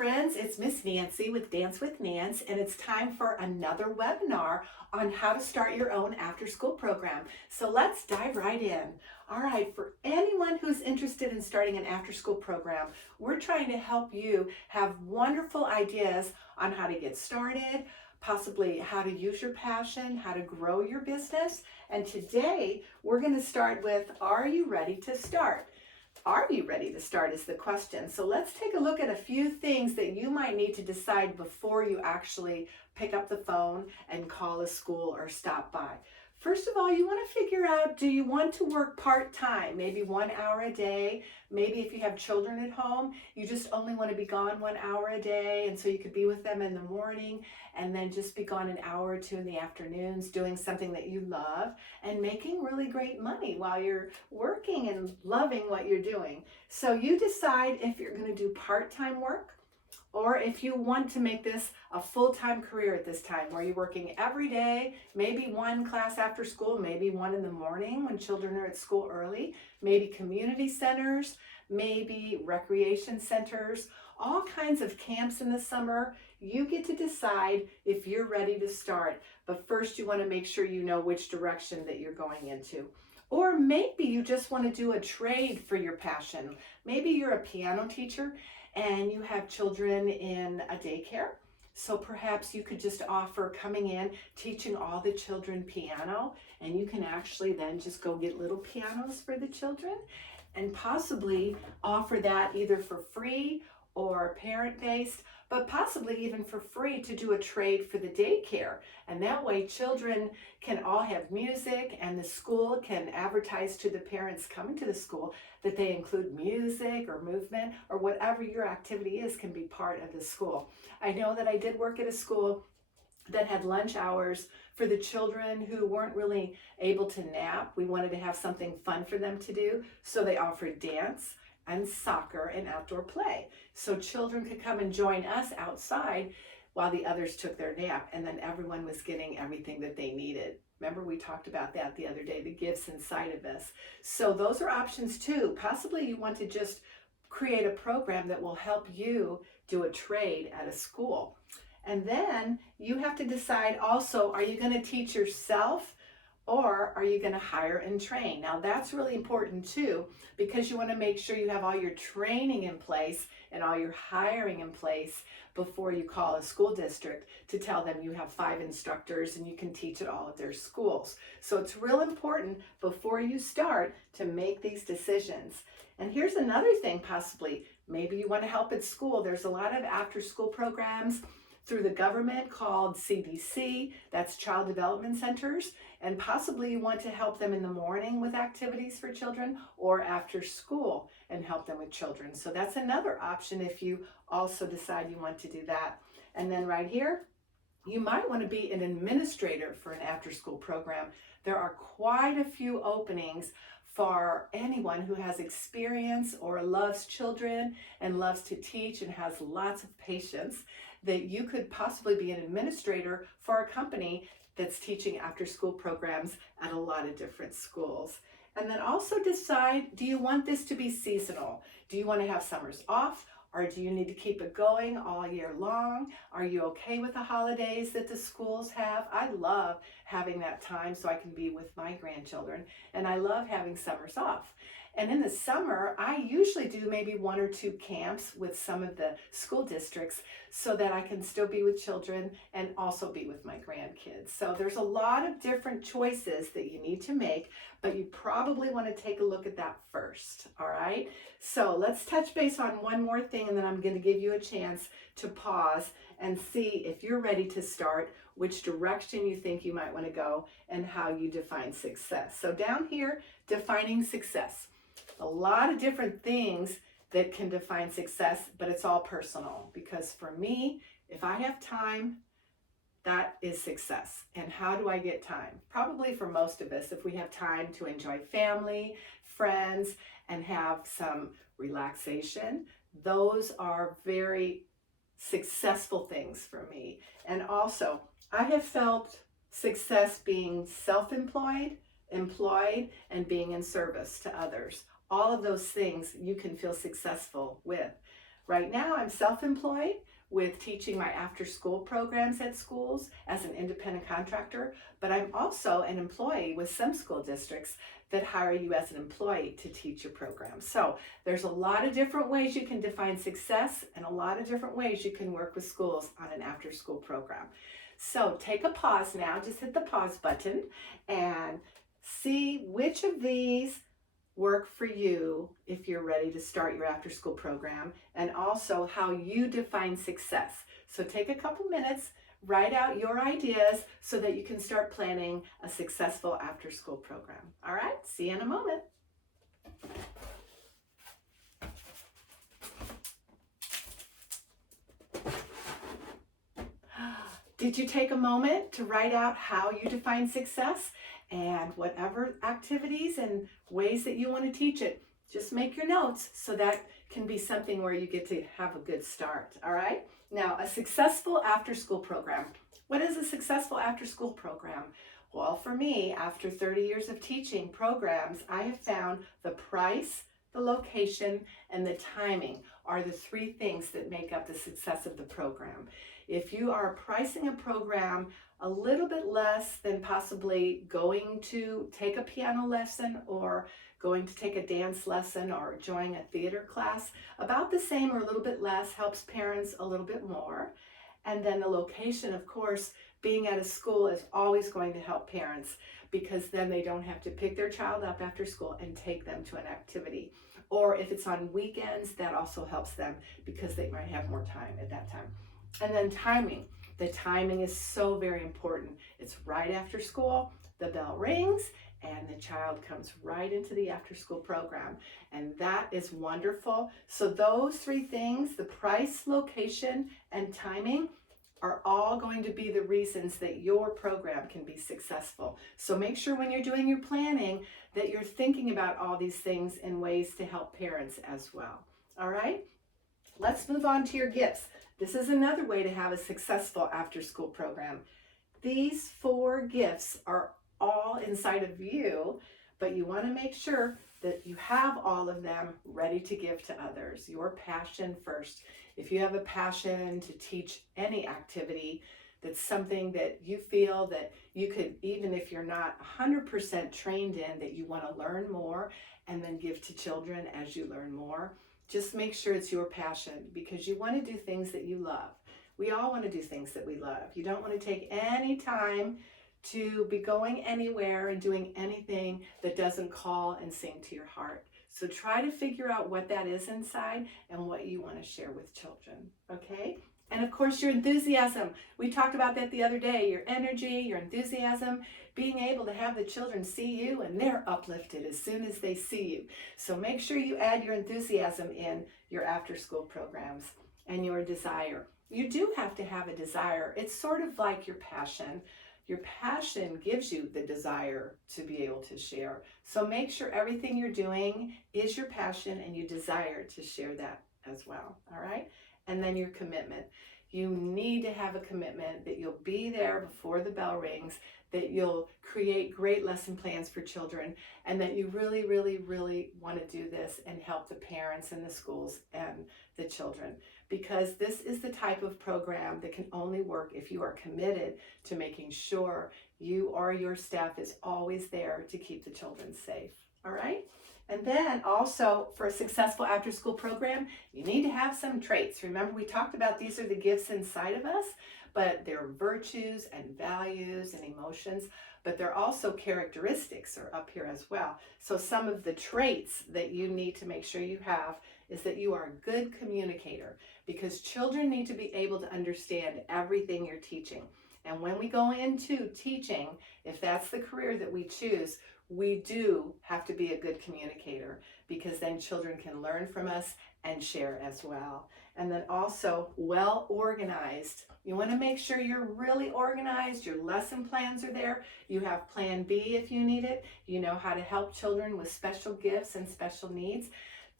friends, it's Miss Nancy with Dance with Nance, and it's time for another webinar on how to start your own after school program. So let's dive right in. All right, for anyone who's interested in starting an after school program, we're trying to help you have wonderful ideas on how to get started, possibly how to use your passion, how to grow your business. And today we're going to start with, are you ready to start? Are you ready to start is the question. So let's take a look at a few things that you might need to decide before you actually pick up the phone and call a school or stop by. First of all, you want to figure out, do you want to work part-time, maybe 1 hour a day? Maybe if you have children at home, you just only want to be gone 1 hour a day, and so you could be with them in the morning and then just be gone an hour or two in the afternoons doing something that you love and making really great money while you're working and loving what you're doing. So you decide if you're going to do part-time work, or if you want to make this a full-time career at this time, where you're working every day, maybe one class after school, maybe one in the morning when children are at school early, maybe community centers, maybe recreation centers, all kinds of camps in the summer. You get to decide if you're ready to start, but first you want to make sure you know which direction that you're going into. Or maybe you just want to do a trade for your passion. Maybe you're a piano teacher and you have children in a daycare. So perhaps you could just offer coming in, teaching all the children piano, and you can actually then just go get little pianos for the children and possibly offer that either for free or parent-based, but possibly even for free to do a trade for the daycare. And that way children can all have music, and the school can advertise to the parents coming to the school that they include music or movement, or whatever your activity is can be part of the school. I know that I did work at a school that had lunch hours for the children who weren't really able to nap. We wanted to have something fun for them to do, so they offered dance and soccer and outdoor play. So children could come and join us outside while the others took their nap, and then everyone was getting everything that they needed. Remember, we talked about that the other day, the gifts inside of this. So those are options too. Possibly you want to just create a program that will help you do a trade at a school. And then you have to decide also, are you going to teach yourself, or are you going to hire and train? Now that's really important too, because you want to make sure you have all your training in place and all your hiring in place before you call a school district to tell them you have 5 instructors and you can teach at all of their schools. So it's real important before you start to make these decisions. And here's another thing, possibly, maybe you want to help at school. There's a lot of after school programs through the government called CDC, that's Child Development Centers, and possibly you want to help them in the morning with activities for children, or after school and help them with children. So that's another option if you also decide you want to do that. And then right here, you might want to be an administrator for an after school program. There are quite a few openings for anyone who has experience or loves children and loves to teach and has lots of patience, that you could possibly be an administrator for a company that's teaching after school programs at a lot of different schools. And then also decide, do you want this to be seasonal? Do you want to have summers off, or do you need to keep it going all year long? Are you okay with the holidays that the schools have? I love having that time so I can be with my grandchildren, and I love having summers off. And in the summer, I usually do maybe 1 or 2 camps with some of the school districts so that I can still be with children and also be with my grandkids. So there's a lot of different choices that you need to make, but you probably want to take a look at that first, all right? So let's touch base on one more thing, and then I'm going to give you a chance to pause and see if you're ready to start, which direction you think you might want to go, and how you define success. So down here, defining success. A lot of different things that can define success, but it's all personal, because for me, if I have time, that is success. And how do I get time? Probably for most of us, if we have time to enjoy family, friends, and have some relaxation, those are very successful things for me. And also, I have felt success being self-employed, employed, and being in service to others. All of those things you can feel successful with. Right now, I'm self-employed with teaching my after-school programs at schools as an independent contractor, but I'm also an employee with some school districts that hire you as an employee to teach your program. So there's a lot of different ways you can define success and a lot of different ways you can work with schools on an after-school program. So take a pause now, just hit the pause button and see which of these work for you if you're ready to start your after school program, and also how you define success. So take a couple minutes, write out your ideas so that you can start planning a successful after school program. All right, see you in a moment. Did you take a moment to write out how you define success and whatever activities and ways that you want to teach it? Just make your notes so that can be something where you get to have a good start, all right? Now, a successful after-school program. What is a successful after-school program? Well, for me, after 30 years of teaching programs, I have found the price, the location, and the timing are the three things that make up the success of the program. If you are pricing a program a little bit less than possibly going to take a piano lesson or going to take a dance lesson or join a theater class, about the same or a little bit less helps parents a little bit more. And then the location, of course, being at a school is always going to help parents because then they don't have to pick their child up after school and take them to an activity. Or if it's on weekends, that also helps them because they might have more time at that time. And then timing. The timing is so very important. It's right after school, the bell rings, and the child comes right into the after school program. And that is wonderful. So those three things, the price, location, and timing, are all going to be the reasons that your program can be successful. So make sure when you're doing your planning that you're thinking about all these things in ways to help parents as well. All right? Let's move on to your gifts. This is another way to have a successful after-school program. These 4 gifts are all inside of you, but you want to make sure that you have all of them ready to give to others. Your passion first. If you have a passion to teach any activity, that's something that you feel that you could, even if you're not 100% trained in, that you want to learn more and then give to children as you learn more. Just make sure it's your passion because you want to do things that you love. We all want to do things that we love. You don't want to take any time to be going anywhere and doing anything that doesn't call and sing to your heart. So try to figure out what that is inside and what you want to share with children, okay? And of course, your enthusiasm. We talked about that the other day. Your energy, your enthusiasm, being able to have the children see you and they're uplifted as soon as they see you. So make sure you add your enthusiasm in your after-school programs and your desire. You do have to have a desire. It's sort of like your passion. Your passion gives you the desire to be able to share. So make sure everything you're doing is your passion and you desire to share that as well, all right? And then your commitment. You need to have a commitment that you'll be there before the bell rings, that you'll create great lesson plans for children, and that you really, really, really want to do this and help the parents and the schools and the children. Because this is the type of program that can only work if you are committed to making sure you or your staff is always there to keep the children safe. All right? And then also for a successful after-school program, you need to have some traits. Remember, we talked about these are the gifts inside of us, but they're virtues and values and emotions, but they're also characteristics are up here as well. So some of the traits that you need to make sure you have is that you are a good communicator, because children need to be able to understand everything you're teaching. And when we go into teaching, if that's the career that we choose, we do have to be a good communicator, because then children can learn from us and share as well. And then also well organized. You want to make sure you're really organized. Your lesson plans are there. You have plan B if you need it. You know how to help children with special gifts and special needs.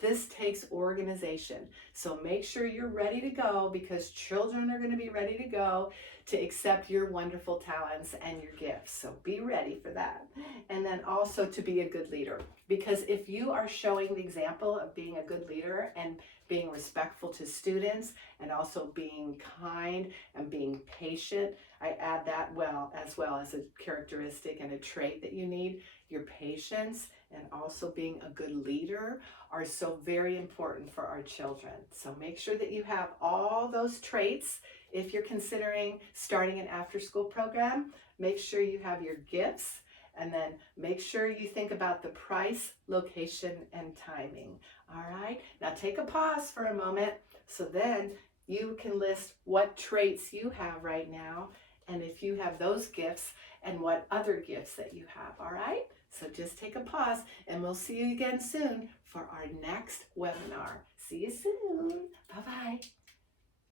This takes organization. So make sure you're ready to go, because children are going to be ready to go to accept your wonderful talents and your gifts. So be ready for that. And then also to be a good leader, because if you are showing the example of being a good leader and being respectful to students and also being kind and being patient, I add that as a characteristic and a trait that you need. Your patience and also being a good leader are so very important for our children. So make sure that you have all those traits. If you're considering starting an after-school program, make sure you have your gifts, and then make sure you think about the price, location, and timing. All right, now take a pause for a moment so then you can list what traits you have right now, and if you have those gifts and what other gifts that you have. All right, so just take a pause, and we'll see you again soon for our next webinar. See you soon. Bye-bye.